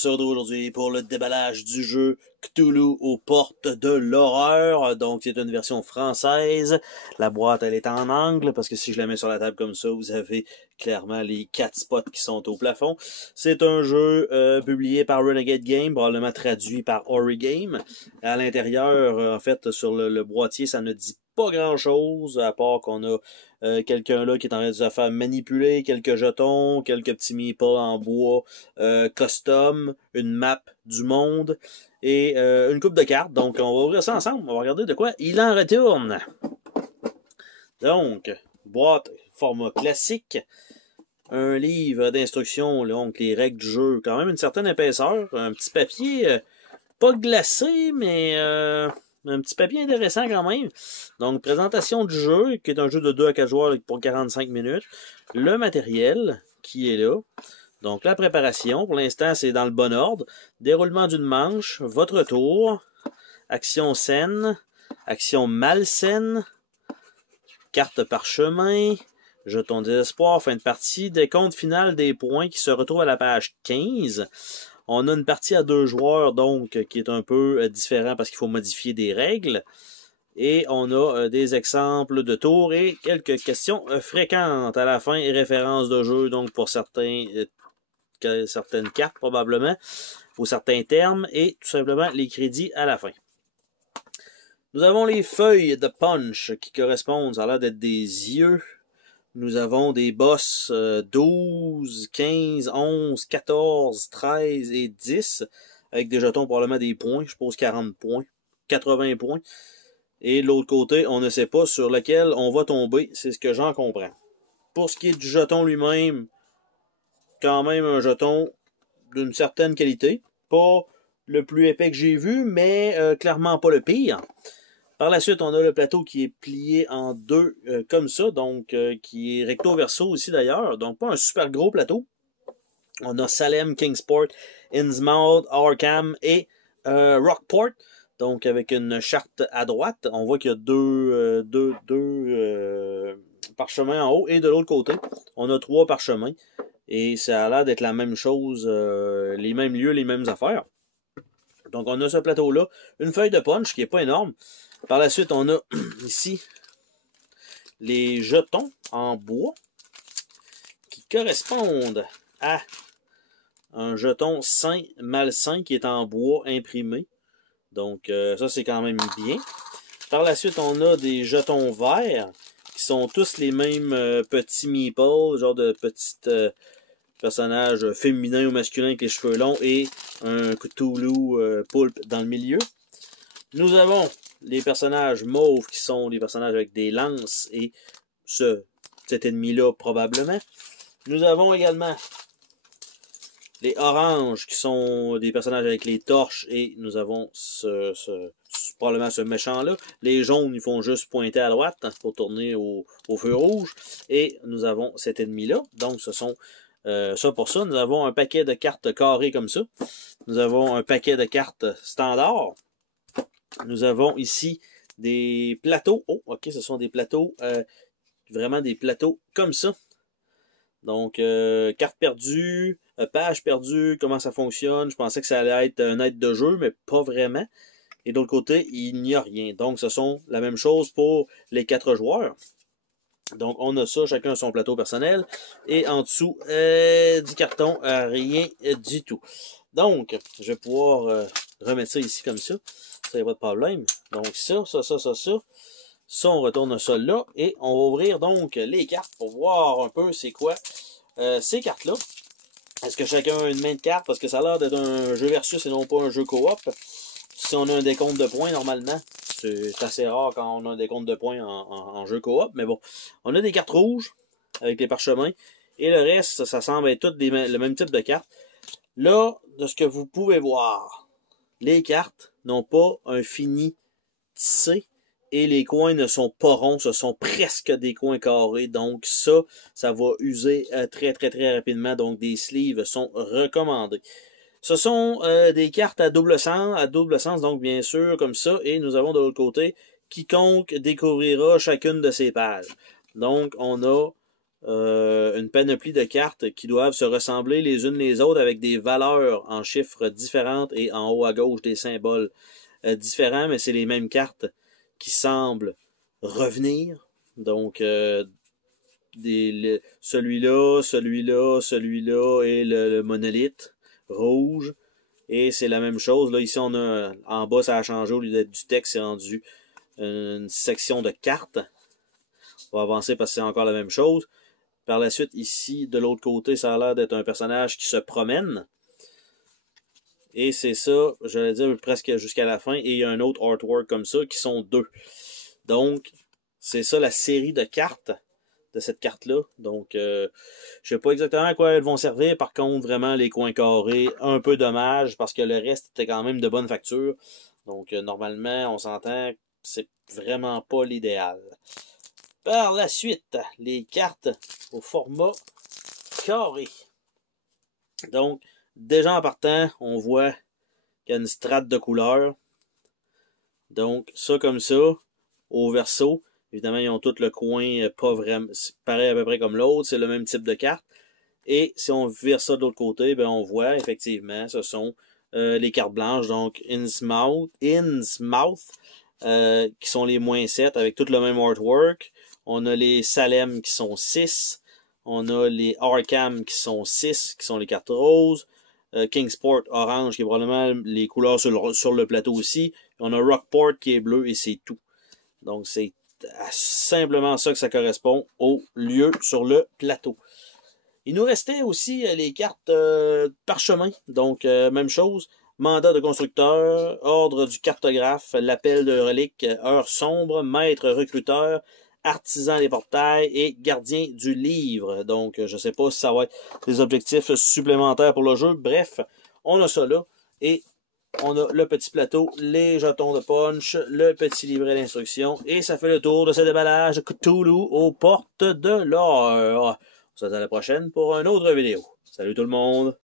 se retrouve aujourd'hui pour le déballage du jeu Cthulhu aux portes de l'horreur. Donc, c'est une version française. La boîte, elle est en angle, parce que si je la mets sur la table comme ça, vous avez clairement les 4 spots qui sont au plafond. C'est un jeu publié par Renegade Game, probablement traduit par Origame. À l'intérieur, en fait, sur le boîtier, ça ne dit pas grand-chose, à part qu'on a quelqu'un là qui est en train de se faire manipuler, quelques jetons, quelques petits meeples en bois custom, une map du monde et une coupe de cartes. Donc, on va ouvrir ça ensemble. On va regarder de quoi il en retourne. Donc, boîte, format classique. Un livre d'instructions, donc les règles du jeu, quand même une certaine épaisseur. Un petit papier, pas glacé, mais un petit papier intéressant quand même. Donc, présentation du jeu, qui est un jeu de 2 à 4 joueurs pour 45 minutes. Le matériel qui est là. Donc, la préparation, pour l'instant, c'est dans le bon ordre. Déroulement d'une manche, votre tour, action saine, action malsaine, carte parchemin, jeton désespoir, fin de partie, décompte final des points qui se retrouve à la page 15. On a une partie à 2 joueurs, donc, qui est un peu différent parce qu'il faut modifier des règles. Et on a des exemples de tours et quelques questions fréquentes à la fin et références de jeu, donc pour certaines cartes probablement, ou certains termes, et tout simplement les crédits à la fin. Nous avons les feuilles de punch qui correspondent, ça a l'air d'être des yeux. Nous avons des boss 12, 15, 11, 14, 13 et 10, avec des jetons probablement des points, je suppose 40 points, 80 points. Et de l'autre côté, on ne sait pas sur lequel on va tomber, c'est ce que j'en comprends. Pour ce qui est du jeton lui-même, quand même un jeton d'une certaine qualité. Pas le plus épais que j'ai vu, mais clairement pas le pire. Par la suite, on a le plateau qui est plié en deux comme ça, donc qui est recto-verso aussi d'ailleurs. Donc pas un super gros plateau. On a Salem, Kingsport, Innsmouth, Arkham et Rockport. Donc avec une charte à droite, on voit qu'il y a deux parchemins en haut. Et de l'autre côté, on a 3 parchemins. Et ça a l'air d'être la même chose, les mêmes lieux, les mêmes affaires. Donc on a ce plateau-là, une feuille de punch qui n'est pas énorme. Par la suite, on a ici les jetons en bois qui correspondent à un jeton sain malsain qui est en bois imprimé. Donc ça c'est quand même bien. Par la suite, on a des jetons verts qui sont tous les mêmes petits meeples, genre de petites personnages féminins ou masculins avec les cheveux longs et un Cthulhu poulpe dans le milieu. Nous avons les personnages mauves qui sont les personnages avec des lances et cet ennemi-là probablement. Nous avons également les oranges qui sont des personnages avec les torches et nous avons probablement ce méchant-là. Les jaunes, ils font juste pointer à droite pour tourner au feu rouge. Et nous avons cet ennemi-là. Donc, ce sont ça pour ça. Nous avons un paquet de cartes carrées comme ça. Nous avons un paquet de cartes standards. Nous avons ici des plateaux. Oh, ok, ce sont des plateaux, vraiment des plateaux comme ça. Donc, carte perdue, page perdue, comment ça fonctionne. Je pensais que ça allait être un aide de jeu, mais pas vraiment. Et d'autre côté, il n'y a rien. Donc, ce sont la même chose pour les 4 joueurs. Donc, on a ça, chacun son plateau personnel. Et en dessous, du carton, rien du tout. Donc, je vais pouvoir remettre ça ici comme ça. Ça, il n'y a pas de problème. Donc, ça. Ça, on retourne ça là. Et on va ouvrir donc les cartes pour voir un peu c'est quoi ces cartes-là. Est-ce que chacun a une main de cartes? Parce que ça a l'air d'être un jeu versus et non pas un jeu coop. Si on a un décompte de points, normalement, c'est assez rare quand on a un décompte de points en jeu coop. Mais bon, on a des cartes rouges avec les parchemins. Et le reste, ça semble être toutes le même type de cartes. Là, de ce que vous pouvez voir, les cartes n'ont pas un fini tissé et les coins ne sont pas ronds, ce sont presque des coins carrés. Donc ça va user très rapidement. Donc des sleeves sont recommandés. Ce sont des cartes à double sens, donc bien sûr comme ça. Et nous avons de l'autre côté, quiconque découvrira chacune de ces pages. Donc on a une panoplie de cartes qui doivent se ressembler les unes les autres avec des valeurs en chiffres différentes et en haut à gauche des symboles différents, mais c'est les mêmes cartes qui semblent revenir. Donc, celui-là, celui-là, celui-là et le monolithe rouge. Et c'est la même chose. Là, ici, on a en bas, ça a changé. Au lieu d'être du texte, c'est rendu une section de cartes. On va avancer parce que c'est encore la même chose. Par la suite, ici, de l'autre côté, ça a l'air d'être un personnage qui se promène. Et c'est ça, j'allais dire presque jusqu'à la fin. Et il y a un autre artwork comme ça, qui sont deux. Donc, c'est ça la série de cartes de cette carte-là. Donc, je sais pas exactement à quoi elles vont servir. Par contre, vraiment, les coins carrés, un peu dommage, parce que le reste était quand même de bonne facture. Donc, normalement, on s'entend, c'est vraiment pas l'idéal. Par la suite, les cartes au format carré. Donc, déjà en partant, on voit qu'il y a une strate de couleurs. Donc, ça comme ça, au verso. Évidemment, ils ont tout le coin pas vraiment pareil à peu près comme l'autre. C'est le même type de carte. Et si on vire ça de l'autre côté, ben on voit effectivement, ce sont les cartes blanches. Donc, Innsmouth, qui sont les -7 avec tout le même artwork. On a les Salem qui sont 6. On a les Arkham qui sont 6, qui sont les cartes roses. Kingsport orange, qui est probablement les couleurs sur le plateau aussi. On a Rockport qui est bleu et c'est tout. Donc, c'est simplement ça que ça correspond au lieu sur le plateau. Il nous restait aussi les cartes parchemin. Donc, même chose. Mandat de constructeur, ordre du cartographe, l'appel de relique, heure sombre, maître recruteur, artisan des portails et gardien du livre. Donc, je ne sais pas si ça va être des objectifs supplémentaires pour le jeu. Bref, on a ça là. Et on a le petit plateau, les jetons de punch, le petit livret d'instruction. Et ça fait le tour de ce déballage Cthulhu aux portes de l'or. On se dit à la prochaine pour une autre vidéo. Salut tout le monde!